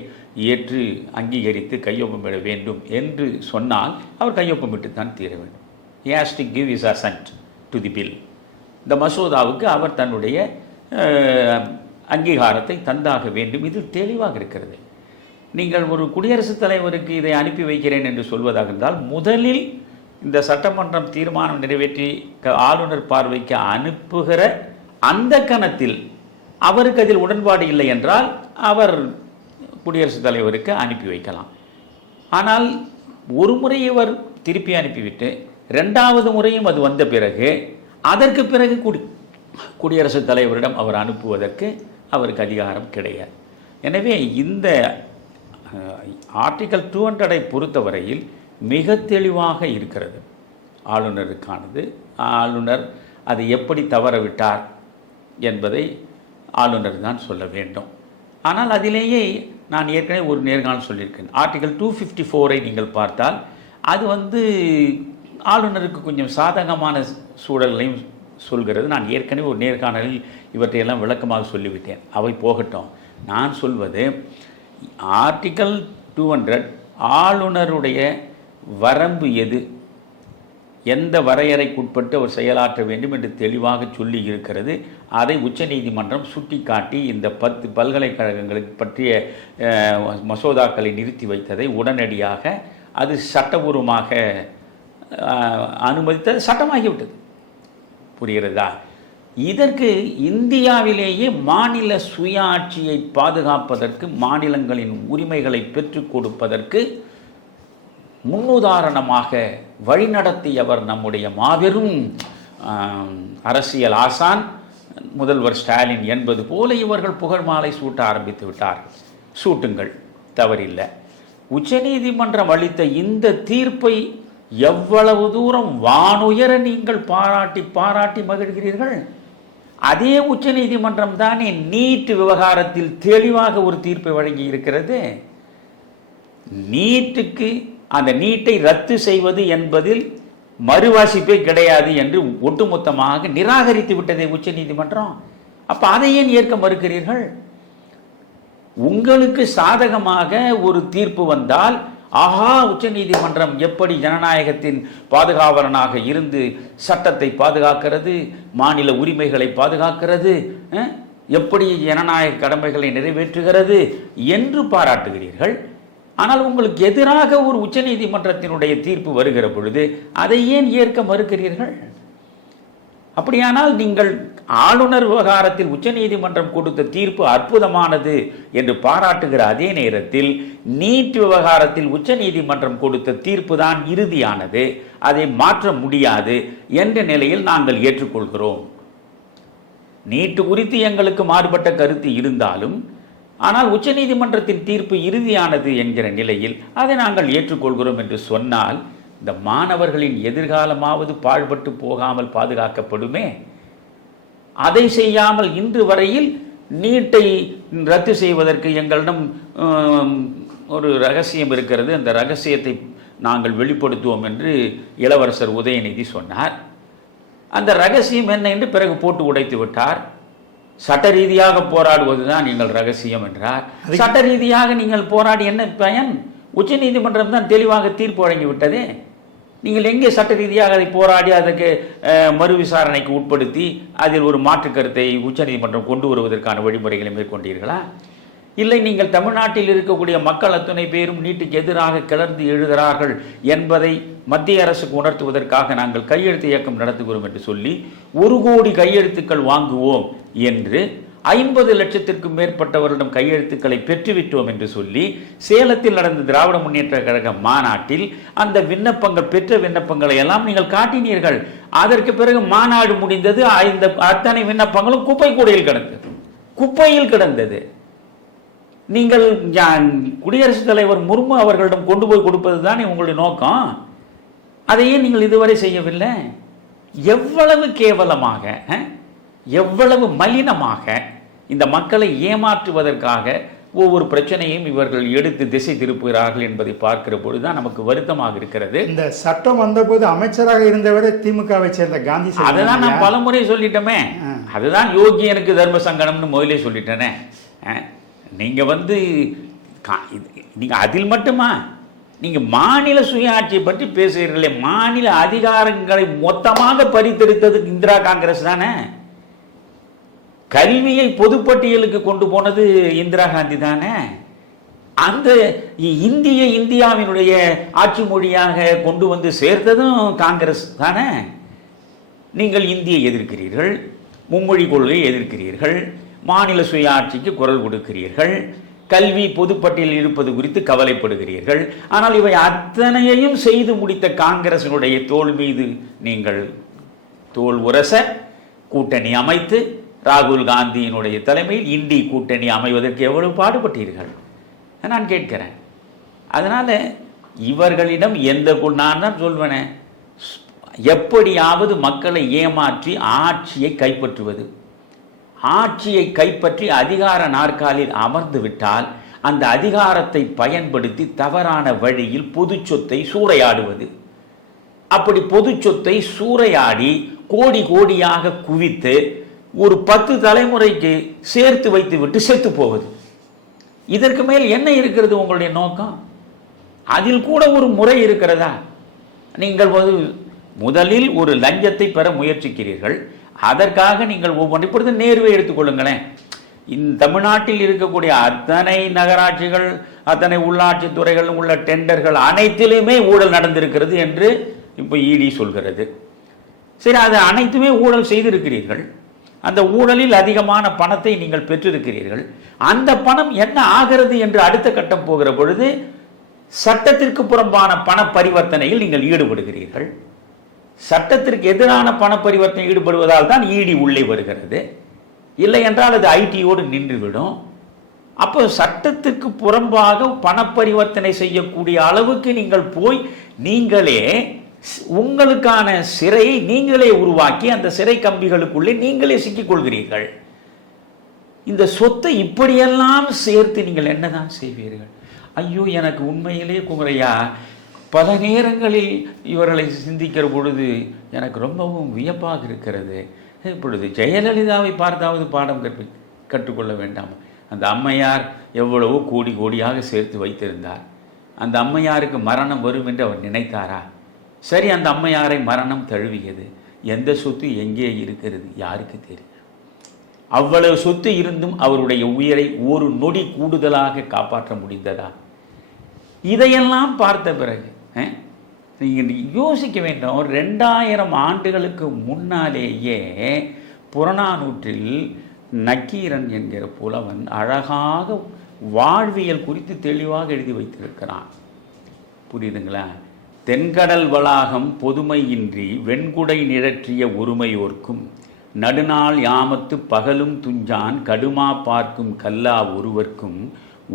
ஏற்று அங்கீகரித்து கையொப்பமிட வேண்டும் என்று சொன்னால் அவர் கையொப்பமிட்டுத்தான் தீர வேண்டும். He has to give his assent to the bill. இந்த மசோதாவுக்கு அவர் தன்னுடைய அங்கீகாரத்தை தந்தாக வேண்டும். இது தெளிவாக இருக்கிறது. நீங்கள் ஒரு குடியரசுத் தலைவருக்கு இதை அனுப்பி வைக்கிறேன் என்று சொல்வதாக இருந்தால் முதலில் இந்த சட்டமன்றம் தீர்மானம் நிறைவேற்றி ஆளுநர் பார்வைக்கு அனுப்புகிற அந்த கணத்தில் அவருக்கு அதில் உடன்பாடு இல்லை என்றால் அவர் குடியரசுத் தலைவருக்கு அனுப்பி வைக்கலாம். ஆனால் ஒரு முறை இவர் திருப்பி அனுப்பிவிட்டு 2வது முறையும் அது வந்த பிறகு அதற்கு பிறகு குடியரசுத் தலைவரிடம் அவர் அனுப்புவதற்கு அவருக்கு அதிகாரம் கிடையாது. எனவே இந்த ஆர்டிகல் 200 பொறுத்தவரையில் மிக தெளிவாக இருக்கிறது ஆளுநருக்கானது. ஆளுநர் அதை எப்படி தவறவிட்டார் என்பதை ஆளுநர் தான் சொல்ல வேண்டும். ஆனால் அதிலேயே நான் ஏற்கனவே ஒரு நேர்காணல் சொல்லியிருக்கேன். ஆர்டிகல் 254 நீங்கள் பார்த்தால் அது ஆளுநருக்கு கொஞ்சம் சாதகமான சூழல்களையும் சொல்கிறது. நான் ஏற்கனவே ஒரு நேர்காணலில் இவற்றையெல்லாம் விளக்கமாக சொல்லிவிட்டேன். அவை போகட்டும். நான் சொல்வது ஆர்டிகல் 200 ஆளுநருடைய வரம்பு எது, எந்த வரையறைக்குட்பட்டு அவர் செயலாற்ற வேண்டும் என்று தெளிவாக சொல்லி இருக்கிறது. அதை உச்சநீதிமன்றம் சுட்டிக்காட்டி இந்த 10 பல்கலைக்கழகங்களுக்கு பற்றிய மசோதாக்களை நிறுத்தி வைத்ததை உடனடியாக அது சட்டபூர்வமாக அனுமதித்தது, சட்டமாகிவிட்டது. புரிகிறதா? இதற்கு இந்தியாவிலேயே மாநில சுயாட்சியை பாதுகாப்பதற்கு, மாநிலங்களின் உரிமைகளை பெற்றுக் கொடுப்பதற்கு முன்னுதாரணமாக வழிநடத்தியவர் நம்முடைய மாபெரும் அரசியல் ஆசான் முதல்வர் ஸ்டாலின் என்பது போல இவர்கள் புகழ் மாலை சூட்ட ஆரம்பித்து விட்டார்கள். சூட்டுங்கள், தவறில்லை. உச்சநீதிமன்றம் அளித்த இந்த தீர்ப்பை எவ்வளவு தூரம் வானுயர நீங்கள் பாராட்டி மகிழ்கிறீர்கள். அதே உச்சநீதிமன்றம் தானே நீட் விவகாரத்தில் தெளிவாக ஒரு தீர்ப்பை வழங்கி இருக்கிறது. நீட்டுக்கு அந்த நீட்டை ரத்து செய்வது என்பதில் மறுவாசிப்பே கிடையாது என்று ஒட்டுமொத்தமாக நிராகரித்து விட்டதே உச்சநீதிமன்றம். அப்ப அதை ஏன் ஏற்க மறுக்கிறீர்கள்? உங்களுக்கு சாதகமாக ஒரு தீர்ப்பு வந்தால் ஆஹா, உச்சநீதிமன்றம் எப்படி ஜனநாயகத்தின் பாதுகாவலனாக இருந்து சட்டத்தை பாதுகாக்கிறது, மாநில உரிமைகளை பாதுகாக்கிறது, எப்படி ஜனநாயக கடமைகளை நிறைவேற்றுகிறது என்று பாராட்டுகிறீர்கள். ஆனால் உங்களுக்கு எதிராக ஒரு உச்சநீதிமன்றத்தினுடைய தீர்ப்பு வருகிற பொழுது அதை ஏன் ஏற்க மறுக்கிறீர்கள்? அப்படியானால் நீங்கள் ஆளுநர் விவகாரத்தில் உச்சநீதிமன்றம் கொடுத்த தீர்ப்பு அற்புதமானது என்று பாராட்டுகிற அதே நேரத்தில் நீட் விவகாரத்தில் உச்சநீதிமன்றம் கொடுத்த தீர்ப்பு தான் இறுதியானது, அதை மாற்ற முடியாது என்ற நிலையில் நாங்கள் ஏற்றுக்கொள்கிறோம். நீட்டு குறித்து எங்களுக்கு மாறுபட்ட கருத்து இருந்தாலும் ஆனால் உச்சநீதிமன்றத்தின் தீர்ப்பு இறுதியானது என்கிற நிலையில் அதை நாங்கள் ஏற்றுக்கொள்கிறோம் என்று சொன்னால் இந்த மாணவர்களின் எதிர்காலமாவது பாழ்பட்டு போகாமல் பாதுகாக்கப்படுமே. அதை செய்யாமல் இன்று வரையில் நீட்டை ரத்து செய்வதற்கு எங்களிடம் ஒரு ரகசியம் இருக்கிறது, அந்த ரகசியத்தை நாங்கள் வெளிப்படுத்துவோம் என்று இளவரசர் உதயநிதி சொன்னார். அந்த ரகசியம் என்ன என்று பிறகு போட்டு உடைத்து விட்டார். சட்ட ரீதியாக போராடுவதுதான் நீங்கள் ரகசியம் என்றார். சட்ட ரீதியாக நீங்கள் போராடி என்ன பயன்? உச்ச நீதிமன்றம் தான் தெளிவாக தீர்ப்பு வழங்கிவிட்டதே. நீங்கள் எங்கே சட்ட ரீதியாக அதை போராடி அதற்கு மறு விசாரணைக்கு உட்படுத்தி அதில் ஒரு மாற்று கருத்தை உச்சநீதிமன்றம் கொண்டு வருவதற்கான வழிமுறைகளை மேற்கொண்டீர்களா? இல்லை, நீங்கள் தமிழ்நாட்டில் இருக்கக்கூடிய மக்கள் அத்தனை பேரும் நீட்டுக்கு எதிராக கிளர்ந்து எழுகிறார்கள் என்பதை மத்திய அரசுக்கு உணர்த்துவதற்காக நாங்கள் கையெழுத்து இயக்கம் நடத்துகிறோம் என்று சொல்லி 1 கோடி கையெழுத்துக்கள் வாங்குவோம் என்று 50 லட்சத்திற்கும் மேற்பட்டவரிடம் கையெழுத்துக்களை பெற்றுவிட்டோம் என்று சொல்லி சேலத்தில் நடந்த திராவிட முன்னேற்ற கழக மாநாட்டில் அந்த விண்ணப்பங்கள் பெற்ற விண்ணப்பங்களை எல்லாம் நீங்கள் காட்டினீர்கள். அதற்கு பிறகு மாநாடு முடிந்தது. இந்த அத்தனை விண்ணப்பங்களும் குப்பையில் கிடந்தது. நீங்கள் குடியரசுத் தலைவர் முர்மு அவர்களிடம் கொண்டு போய் கொடுப்பது தானே உங்களுடைய நோக்கம். அதையே நீங்கள் இதுவரை செய்யவில்லை. எவ்வளவு கேவலமாக, எவ்வளவு மலினமாக இந்த மக்களை ஏமாற்றுவதற்காக ஒவ்வொரு பிரச்சனையும் இவர்கள் எடுத்து திசை திருப்புகிறார்கள் என்பதை பார்க்கிற பொழுதுதான் நமக்கு வருத்தமாக இருக்கிறது. இந்த சட்டம் வந்தபோது அமைச்சராக இருந்தவரை திமுகவை சேர்ந்த காந்தி, அதுதான் நான் பலமுறை சொல்லிட்டோமே. அதுதான் யோகியனுக்கு தர்ம சங்கடம்னு முதலே சொல்லிட்டேனே. நீங்க நீங்க அதில் மட்டுமா நீங்க மாநில சுயாட்சியை பற்றி பேசுகிறீர்களே, மாநில அதிகாரங்களை மொத்தமாக பறித்தெடுத்தது இந்திரா காங்கிரஸ் தானே. கல்வியை பொதுப்பட்டியலுக்கு கொண்டு போனது இந்திரா காந்தி தானே. அந்த இந்தியாவினுடைய ஆட்சி மொழியாக கொண்டு வந்து சேர்த்ததும் காங்கிரஸ் தானே. நீங்கள் இந்தியை எதிர்க்கிறீர்கள், மும்மொழி கொள்கையை எதிர்க்கிறீர்கள், மாநில சுயாட்சிக்கு குரல் கொடுக்கிறீர்கள், கல்வி பொதுப்பட்டியலில் இருப்பது குறித்து கவலைப்படுகிறீர்கள். ஆனால் இவை அத்தனையையும் செய்து முடித்த காங்கிரசினுடைய தோள் மீது நீங்கள் தோல் உரச கூட்டணி அமைத்து ராகுல் காந்தியினுடைய தலைமையில் இந்தி கூட்டணி அமைவதற்கு எவ்வளவு பாடுபட்டீர்கள் நான் கேட்கிறேன். அதனால் இவர்களிடம் நான் தான் சொல்வேனே, எப்படியாவது மக்களை ஏமாற்றி ஆட்சியை கைப்பற்றுவது, ஆட்சியை கைப்பற்றி அதிகார நாற்காலில் அமர்ந்து விட்டால் அந்த அதிகாரத்தை பயன்படுத்தி தவறான வழியில் பொது சொத்தை சூறையாடுவது. அப்படி பொது சொத்தை சூறையாடி கோடி கோடியாக குவித்து ஒரு 10 தலைமுறைக்கு சேர்த்து வைத்து விட்டு செத்து போவது. இதற்கு மேல் என்ன இருக்கிறது உங்களுடைய நோக்கம்? அதில் கூட ஒரு முறை இருக்கிறதா? நீங்கள் முதலில் ஒரு லஞ்சத்தை பெற முயற்சிக்கிறீர்கள். அதற்காக நீங்கள் ஒவ்வொன்று இப்பொழுது நேர்வை எடுத்துக்கொள்ளுங்களேன். இந்த தமிழ்நாட்டில் இருக்கக்கூடிய அத்தனை நகராட்சிகள், அத்தனை உள்ளாட்சி துறைகள் உள்ள டெண்டர்கள் அனைத்திலுமே ஊழல் நடந்திருக்கிறது என்று இப்போ இடி சொல்கிறது. சரி, அது அனைத்துமே ஊழல் செய்திருக்கிறீர்கள். அந்த ஊழலில் அதிகமான பணத்தை நீங்கள் பெற்றிருக்கிறீர்கள். அந்த பணம் என்ன ஆகிறது என்று அடுத்த கட்டம் போகிற பொழுது சட்டத்திற்கு புறம்பான பண பரிவர்த்தனையில் நீங்கள் ஈடுபடுகிறீர்கள். சட்டத்திற்கு எதிரான பண பரிவர்த்தனை ஈடுபடுவதால் தான் இடி உள்ளே வருகிறது. இல்லை என்றால் அது ஐடியோடு நின்றுவிடும். அப்போ சட்டத்திற்கு புறம்பாக பண பரிவர்த்தனை செய்யக்கூடிய அளவுக்கு நீங்கள் போய் நீங்களே உங்களுக்கான சிறையை நீங்களே உருவாக்கி அந்த சிறை கம்பிகளுக்குள்ளே நீங்களே சிக்கிக்கொள்கிறீர்கள். இந்த சொத்தை இப்படியெல்லாம் சேர்த்து நீங்கள் என்னதான் செய்வீர்கள்? ஐயோ, எனக்கு உண்மையிலே குமரையா பல நேரங்களில் இவர்களை சிந்திக்கிற பொழுது எனக்கு ரொம்பவும் வியப்பாக இருக்கிறது. இப்பொழுது ஜெயலலிதாவை பார்த்தாவது பாடம் கற்றுக்கொள்ள வேண்டாம்? அந்த அம்மையார் எவ்வளவோ கோடி கோடியாக சேர்த்து வைத்திருந்தார். அந்த அம்மையாருக்கு மரணம் வரும் என்று அவர் நினைத்தாரா? சரி, அந்த அம்மையாரை மரணம் தழுவியது. எந்த சொத்து எங்கே இருக்கிறது யாருக்கு தெரியும்? அவ்வளவு சொத்து இருந்தும் அவருடைய உயிரை ஒரு நொடி கூடுதலாக காப்பாற்ற முடிந்ததா? இதையெல்லாம் பார்த்த பிறகு நீங்கள் யோசிக்க வேண்டும். 2000 ஆண்டுகளுக்கு முன்னாலேயே புறநானூற்றில் நக்கீரன் என்கிற புலவன் அழகாக வாழ்வியல் குறித்து தெளிவாக எழுதி வைத்திருக்கிறான். புரியுதுங்களா? தென்கடல் வளாகம் பொதுமையின்றி வெண்குடை நிழற்றிய ஒருமையோர்க்கும் நடுநாள் யாமத்து பகலும் துஞ்சான் கடுமா பார்க்கும் கல்லா ஒருவர்க்கும்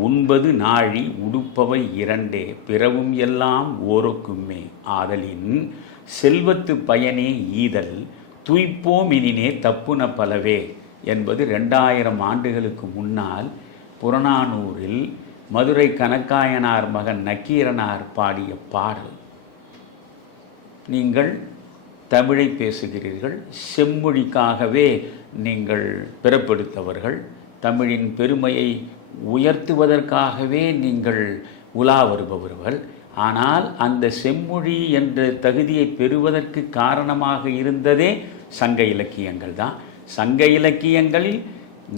உண்பது நாழி உடுப்பவை இரண்டே பிறவும் எல்லாம் ஓரொக்குமே ஆதலின் செல்வத்து பயனே ஈதல் துய்ப்போம் இனினே தப்புன பலவே என்பது 2000 ஆண்டுகளுக்கு முன்னால் புறநானூரில் மதுரை கனக்காயனார் மகன் நக்கீரனார் பாடிய பாடல். நீங்கள் தமிழை பேசுகிறீர்கள், செம்மொழிக்காகவே நீங்கள் பிறப்பெடுத்தவர்கள், தமிழின் பெருமையை உயர்த்துவதற்காகவே நீங்கள் உலா வருபவர்கள். ஆனால் அந்த செம்மொழி என்ற தகுதியை பெறுவதற்கு காரணமாக இருந்ததே சங்க இலக்கியங்கள் தான். சங்க இலக்கியங்களில்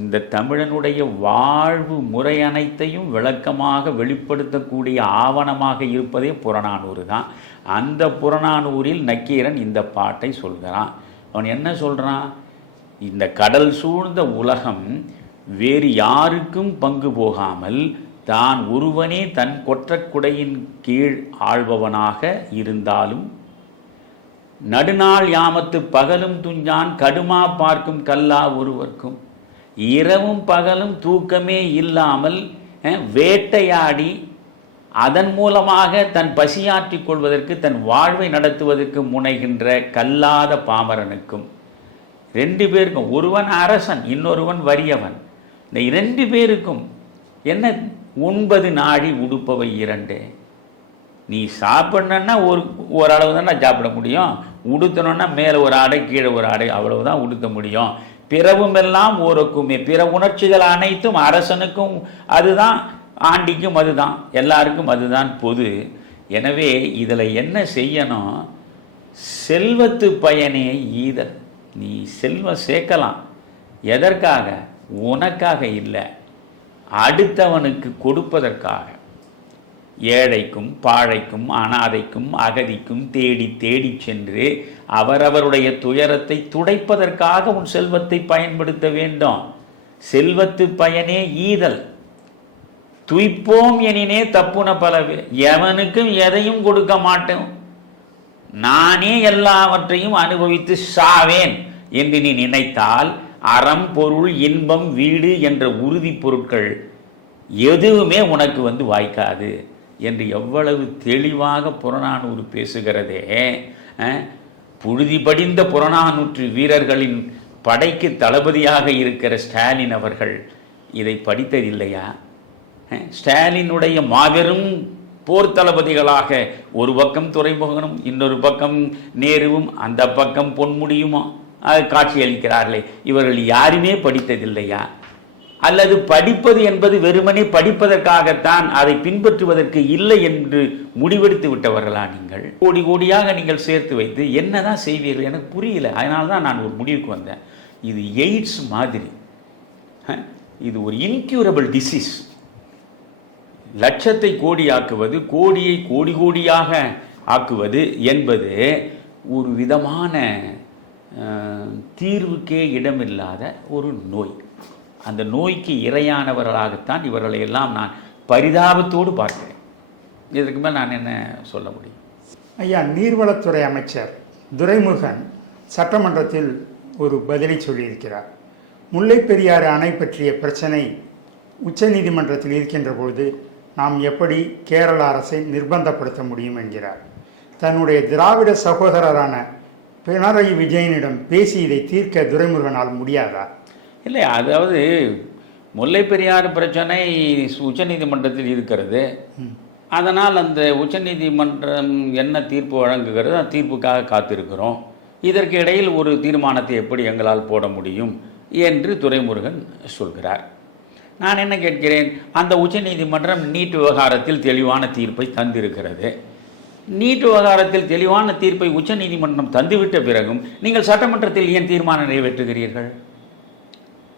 இந்த தமிழனுடைய வாழ்வு முறை அனைத்தையும் விளக்கமாக வெளிப்படுத்தக்கூடிய ஆவணமாக இருப்பதே புறநானூறு தான். அந்த புறநானூரில் நக்கீரன் இந்த பாட்டை சொல்கிறான். அவன் என்ன சொல்கிறான்? இந்த கடல் சூழ்ந்த உலகம் வேறு யாருக்கும் பங்கு போகாமல் தான் ஒருவனே தன் கொற்றக்குடையின் கீழ் ஆள்பவனாக இருந்தாலும் நடுநாள் யாமத்து பகலும் துஞ்சான் கடுமா பார்க்கும் கல்லா ஒருவர்க்கும் இரவும் பகலும் தூக்கமே இல்லாமல் வேட்டையாடி அதன் மூலமாக தன் பசியாற்றிக் கொள்வதற்கு தன் வாழ்வை நடத்துவதற்கு முனைகின்ற கல்லாத பாமரனுக்கும் 2 பேருக்கும், ஒருவன் அரசன் இன்னொருவன் வறியவன், இந்த 2 பேருக்கும் என்ன உண்பது நாழி உடுப்பவை இரண்டே. நீ சாப்பிட்ணுன்னா ஓரளவு தான் நான் சாப்பிட முடியும், உடுத்தணுன்னா மேலே ஒரு ஆடை கீழே ஒரு ஆடை அவ்வளவுதான் உடுத்த முடியும். பிறவும் எல்லாம் ஓரொக்குமே, பிற உணர்ச்சிகள் அனைத்தும் அரசனுக்கும் அதுதான், ஆண்டிக்கும் அதுதான், எல்லாருக்கும் அதுதான் பொது. எனவே இதில் என்ன செய்யணும்? செல்வத்து பயனே ஈதல். நீ செல்வம் சேர்க்கலாம், எதற்காக? உனக்காக இல்லை, அடுத்தவனுக்கு கொடுப்பதற்காக. ஏழைக்கும் பாழைக்கும் அனாதைக்கும் அகதிக்கும் தேடி தேடி சென்று அவரவருடைய துயரத்தை துடைப்பதற்காக உன் செல்வத்தை பயன்படுத்த வேண்டும். செல்வத்து பயனே ஈதல் துய்ப்போம் எனினே தப்புன பலவே. எவனுக்கும் எதையும் கொடுக்க மாட்டேன், நானே எல்லாவற்றையும் அனுபவித்து சாவேன் என்று நீ நினைத்தால் அறம் பொருள் இன்பம் வீடு என்ற உறுதி பொருட்கள் எதுவுமே உனக்கு வாய்க்காது என்று எவ்வளவு தெளிவாக புறநானூறு பேசுகிறதே. புழுதி படிந்த புறநானூற்று வீரர்களின் படைக்கு தளபதியாக இருக்கிற ஸ்டாலின் அவர்கள் இதை படித்ததில்லையா? ஸ்டாலினுடைய மாபெரும் போர் தளபதிகளாக ஒரு பக்கம் துறைமுகனும் இன்னொரு பக்கம் நேருவும் அந்த பக்கம் பொன்முடியுமா காட்சி அளிக்கிறார்களே, இவர்கள் யாருமே படித்ததில்லையா? அல்லது படிப்பது என்பது வெறுமனே படிப்பதற்காகத்தான், அதை பின்பற்றுவதற்கு இல்லை என்று முடிவெடுத்து விட்டவர்களா நீங்கள்? கோடி கோடியாக நீங்கள் சேர்த்து வைத்து என்னதான் செய்வீர்கள் எனக்கு புரியல. அதனால தான் நான் ஒரு முடிவுக்கு வந்தேன். இது எய்ட்ஸ் மாதிரி, இது ஒரு இன்க்யூரபிள் டிசீஸ். லட்சத்தை கோடியாக்குவது, கோடியை கோடி கோடியாக ஆக்குவது என்பது ஒரு விதமான தீர்வுக்கே இடமில்லாத ஒரு நோய். அந்த நோய்க்கு இரையானவர்களாகத்தான் இவர்களை எல்லாம் நான் பரிதாபத்தோடு பார்க்கிறேன். இதற்கு மேல் நான் என்ன சொல்ல முடியும்? ஐயா, நீர்வளத்துறை அமைச்சர் துரைமுருகன் சட்டமன்றத்தில் ஒரு பதிலை சொல்லியிருக்கிறார். முல்லை பெரியாறு அணை பற்றிய பிரச்சனை உச்சநீதிமன்றத்தில் இருக்கின்ற பொழுது நாம் எப்படி கேரள அரசை நிர்பந்தப்படுத்த முடியும் என்கிறார். தன்னுடைய திராவிட சகோதரரான பினராயி விஜயனிடம் பேசி இதை தீர்க்க துரைமுருகனால் முடியாதா? இல்லை, அதாவது முல்லை பெரியாறு பிரச்சனை உச்சநீதிமன்றத்தில் இருக்கிறது. அதனால் அந்த உச்சநீதிமன்றம் என்ன தீர்ப்பு வழங்குகிறது, அந்த தீர்ப்புக்காக காத்திருக்கிறோம். இதற்கு இடையில் ஒரு தீர்மானத்தை எப்படி எங்களால் போட முடியும் என்று துரைமுருகன் சொல்கிறார். நான் என்ன கேட்கிறேன், அந்த உச்சநீதிமன்றம் நீட் விவகாரத்தில் தெளிவான தீர்ப்பை தந்திருக்கிறது. நீட் விவகாரத்தில் தெளிவான தீர்ப்பை உச்சநீதிமன்றம் தந்துவிட்ட பிறகும் நீங்கள் சட்டமன்றத்தில் ஏன் தீர்மானம் நிறைவேற்றுகிறீர்கள்?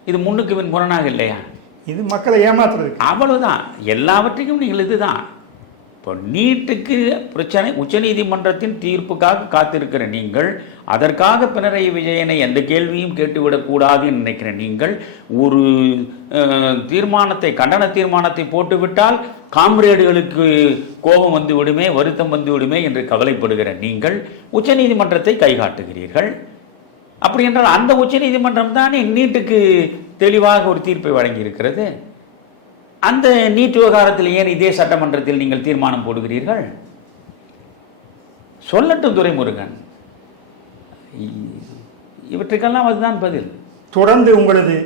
இது முன்னுக்கு பின் முரணாக இல்லையா? இது மக்களை ஏமாத்துறது. அவ்வளவுதான். எல்லாவற்றையும் நீங்கள் இதுதான் இப்போ நீட்டுக்கு பிரச்சனை உச்சநீதிமன்றத்தின் தீர்ப்புக்காக காத்திருக்கிற நீங்கள், அதற்காக பினராயி விஜயனை எந்த கேள்வியும் கேட்டுவிடக்கூடாதுன்னு நினைக்கிற நீங்கள், ஒரு தீர்மானத்தை, கண்டன தீர்மானத்தை போட்டுவிட்டால் காம்ரேடுகளுக்கு கோபம் வந்து விடுமே, வருத்தம் வந்து விடுமே என்று கவலைப்படுகிற நீங்கள் உச்சநீதிமன்றத்தை கைகாட்டுகிறீர்கள். அப்படி என்றால் அந்த உச்சநீதிமன்றம் தானே நீட்டுக்கு தெளிவாக ஒரு தீர்ப்பை வழங்கியிருக்கிறது. அந்த நீட் விவகாரத்தில் ஏன் இதே சட்டமன்றத்தில் நீங்கள் தீர்மானம் போடுகிறீர்கள்? சொல்லட்டும் துரைமுருகன். இவற்றுக்கெல்லாம் அதுதான் பதில். தொடர்ந்து உங்களது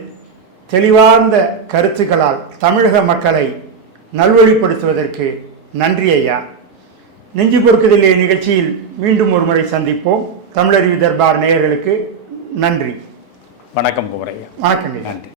தெளிவார்ந்த கருத்துக்களால் தமிழக மக்களை நல்வழிப்படுத்துவதற்கு நன்றி ஐயா. நெஞ்சு பொறுக்குதலே நிகழ்ச்சியில் மீண்டும் ஒரு முறை சந்திப்போம். தமிழறிவு தர்பார் நேயர்களுக்கு நன்றி. வணக்கம் குமரையா. வணக்கம். நன்றி.